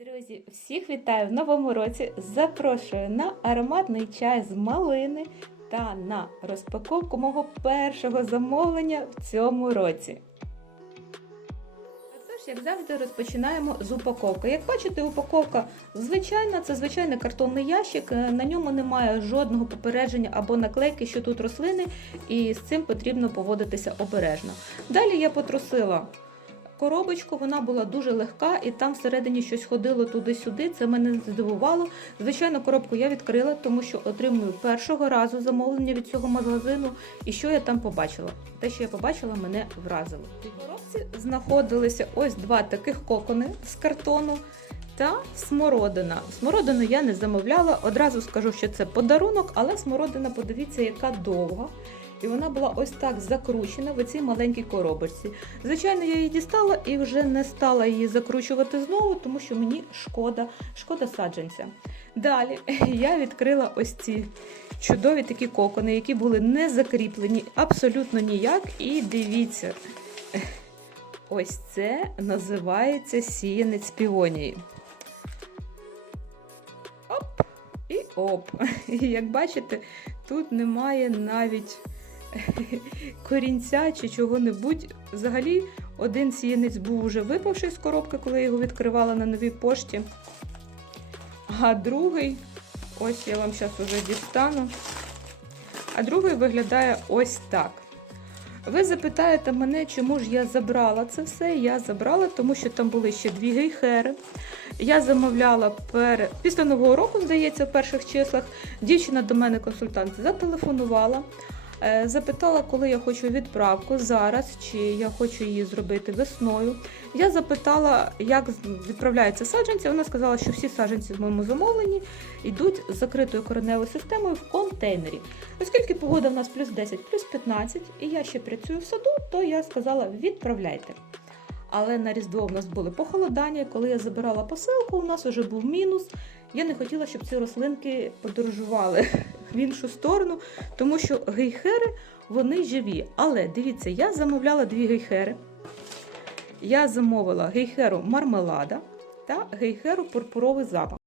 Друзі, всіх вітаю в новому році. Запрошую на ароматний чай з малини та на розпаковку мого першого замовлення в цьому році. Тож, як завжди, розпочинаємо з упаковки. Як бачите, упаковка звичайна, це звичайний картонний ящик. е, На ньому немає жодного попередження або наклейки, що тут рослини, і з цим потрібно поводитися обережно. Далі я потрусила коробочку, вона була дуже легка, і там всередині щось ходило туди-сюди. Це мене здивувало. Звичайно, коробку я відкрила, тому що отримую першого разу замовлення від цього магазину. І що я там побачила? Те, що я побачила, мене вразило. В коробці знаходилися ось два таких кокони з картону. Та смородина. Смородину я не замовляла. Одразу скажу, що це подарунок, але смородина, подивіться, яка довга. І вона була ось так закручена в цій маленькій коробочці. Звичайно, я її дістала і вже не стала її закручувати знову, тому що мені шкода, шкода саджанця. Далі я відкрила ось ці чудові такі кокони, які були не закріплені абсолютно ніяк. І дивіться, ось це називається сіянець півонії. Оп! І оп. І як бачите, тут немає навіть корінця чи чого-небудь. Взагалі, один сіянець був уже випавший з коробки, коли я його відкривала на новій пошті. А другий, ось я вам зараз уже дістану. А другий виглядає ось так. Ви запитаєте мене, чому ж я забрала це все? Я забрала, тому що там були ще дві гейхери. Я замовляла пере... після нового року, здається, в перших числах. Дівчина до мене консультант зателефонувала, запитала, коли я хочу відправку зараз, чи я хочу її зробити весною. Я запитала, як відправляються саджанці. Вона сказала, що всі саджанці в моєму замовленні йдуть з закритою кореневою системою в контейнері. Оскільки погода в нас плюс 10, плюс 15, і я ще працюю в саду, то я сказала відправляйте. Але на Різдво в нас були похолодання. Коли я забирала посилку, у нас вже був мінус. Я не хотіла, щоб ці рослинки подорожували в іншу сторону, тому що гейхери вони живі. Але дивіться, я замовляла дві гейхери. Я замовила гейхеру мармелада та гейхеру пурпуровий запах.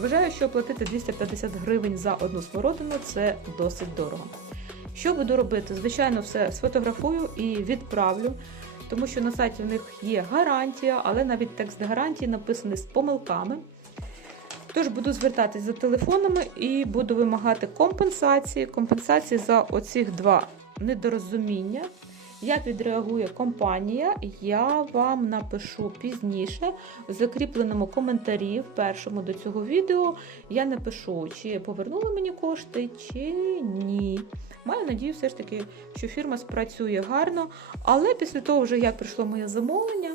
Вважаю, що оплатити 250 гривень за одну смородину це досить дорого. Що буду робити? Звичайно, все сфотографую і відправлю, тому що на сайті в них є гарантія, але навіть текст гарантії написаний з помилками. Тож буду звертатись за телефонами і буду вимагати компенсації. Компенсації за оцих два недорозуміння. Як відреагує компанія, я вам напишу пізніше в закріпленому коментарі, в першому до цього відео. Я напишу, чи повернули мені кошти, чи ні. Маю надію, все ж таки, що фірма спрацює гарно. Але після того, вже як прийшло моє замовлення,